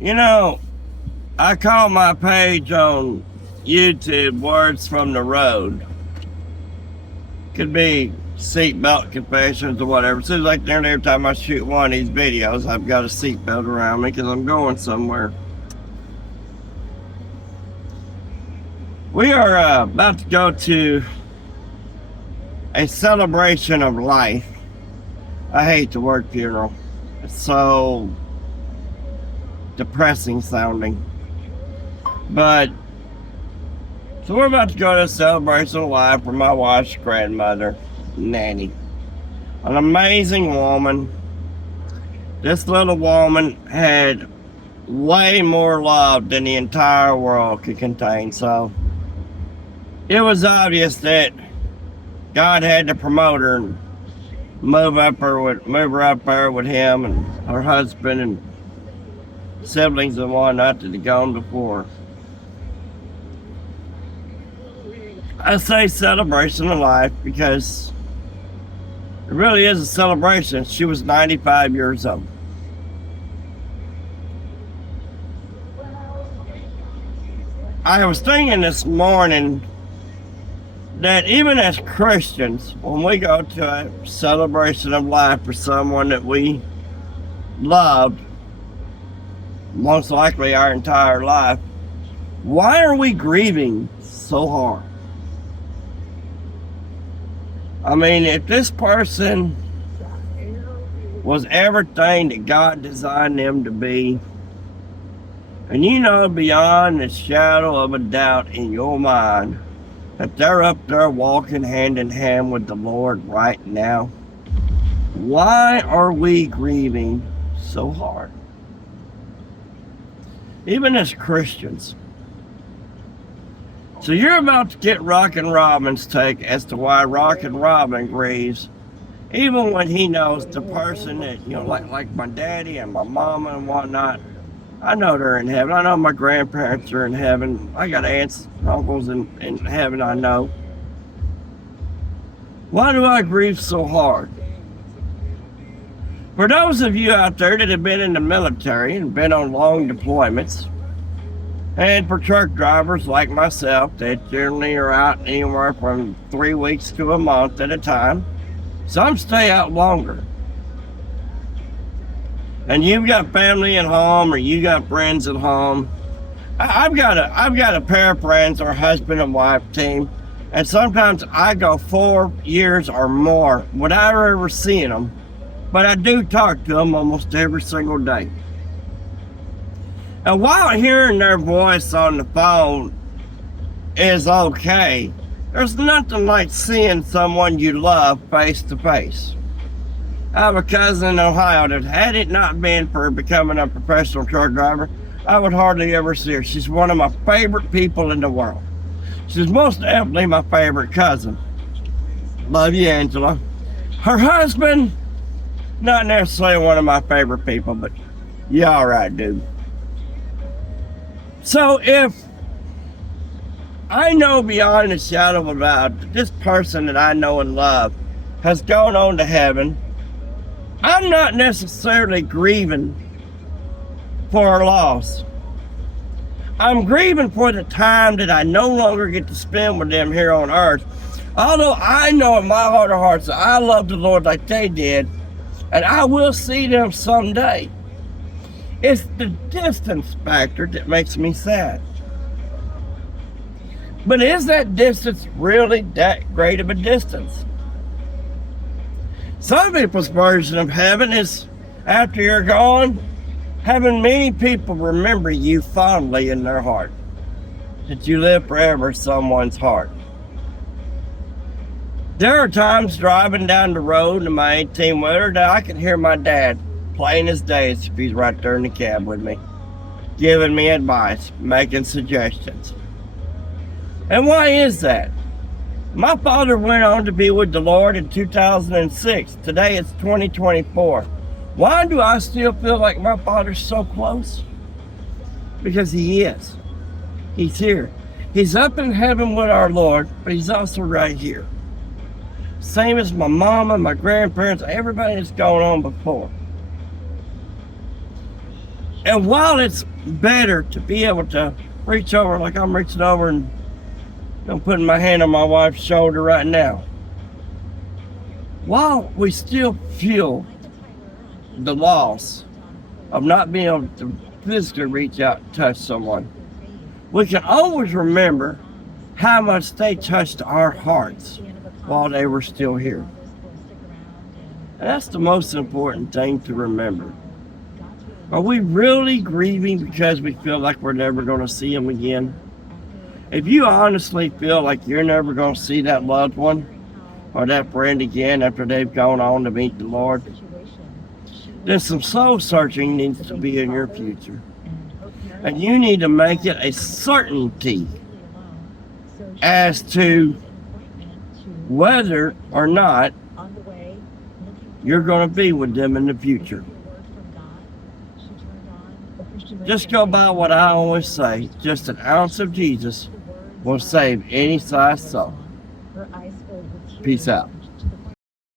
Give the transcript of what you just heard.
You know, I call my page on YouTube Words from the Road. Could be seatbelt confessions or whatever. It seems like every time I shoot one of these videos, I've got a seatbelt around me because I'm going somewhere. We are about to go to a celebration of life. I hate the word funeral. It's so depressing sounding. But so we're about to go to a celebration of life for my wife's grandmother, Nanny. An amazing woman. This little woman had way more love than the entire world could contain. So it was obvious that God had to promote her and move her up there with him and her husband and siblings and whatnot that had gone before. I say celebration of life because it really is a celebration. She was 95 years old. I was thinking this morning that even as Christians, when we go to a celebration of life for someone that we loved, most likely our entire life, why are we grieving so hard? I mean, if this person was everything that God designed them to be, and you know beyond the shadow of a doubt in your mind that they're up there walking hand in hand with the Lord right now, why are we grieving so hard? Even as Christians. So you're about to get Rockin' Robin's take as to why Rockin' Robin grieves, even when he knows the person that, like my daddy and my mama and whatnot, I know they're in heaven. I know my grandparents are in heaven. I got aunts, uncles in heaven, I know. Why do I grieve so hard? For those of you out there that have been in the military and been on long deployments, and for truck drivers like myself that generally are out anywhere from 3 weeks to a month at a time, some stay out longer. And you've got family at home or you got friends at home. I've got a pair of friends, or husband and wife team, and sometimes I go 4 years or more without ever seeing them, but I do talk to them almost every single day. And while hearing their voice on the phone is okay, there's nothing like seeing someone you love face to face. I have a cousin in Ohio that, had it not been for becoming a professional truck driver, I would hardly ever see her. She's one of my favorite people in the world. She's most definitely my favorite cousin. Love you, Angela. Her husband, not necessarily one of my favorite people, but you all right, dude. So if I know beyond a shadow of a doubt that this person that I know and love has gone on to heaven, I'm not necessarily grieving for her loss. I'm grieving for the time that I no longer get to spend with them here on earth. Although I know in my heart of hearts that I love the Lord like they did, and I will see them someday. It's the distance factor that makes me sad. But is that distance really that great of a distance? Some people's version of heaven is, after you're gone, having many people remember you fondly in their heart. That you live forever in someone's heart. There are times driving down the road in my 18-wheeler that I can hear my dad, plain as day, if he's right there in the cab with me, giving me advice, making suggestions. And why is that? My father went on to be with the Lord in 2006. Today it's 2024. Why do I still feel like my father's so close? Because he is. He's here. He's up in heaven with our Lord, but he's also right here. Same as my mama, my grandparents, everybody that's gone on before. And while it's better to be able to reach over like I'm reaching over and I'm putting my hand on my wife's shoulder right now, while we still feel the loss of not being able to physically reach out and touch someone, we can always remember how much they touched our hearts while they were still here. And that's the most important thing to remember. Are we really grieving because we feel like we're never going to see them again? If you honestly feel like you're never going to see that loved one or that friend again after they've gone on to meet the Lord, then some soul searching needs to be in your future. And you need to make it a certainty as to whether or not you're going to be with them in the future. Just go by what I always say. Just an ounce of Jesus will save any size soul. Peace out.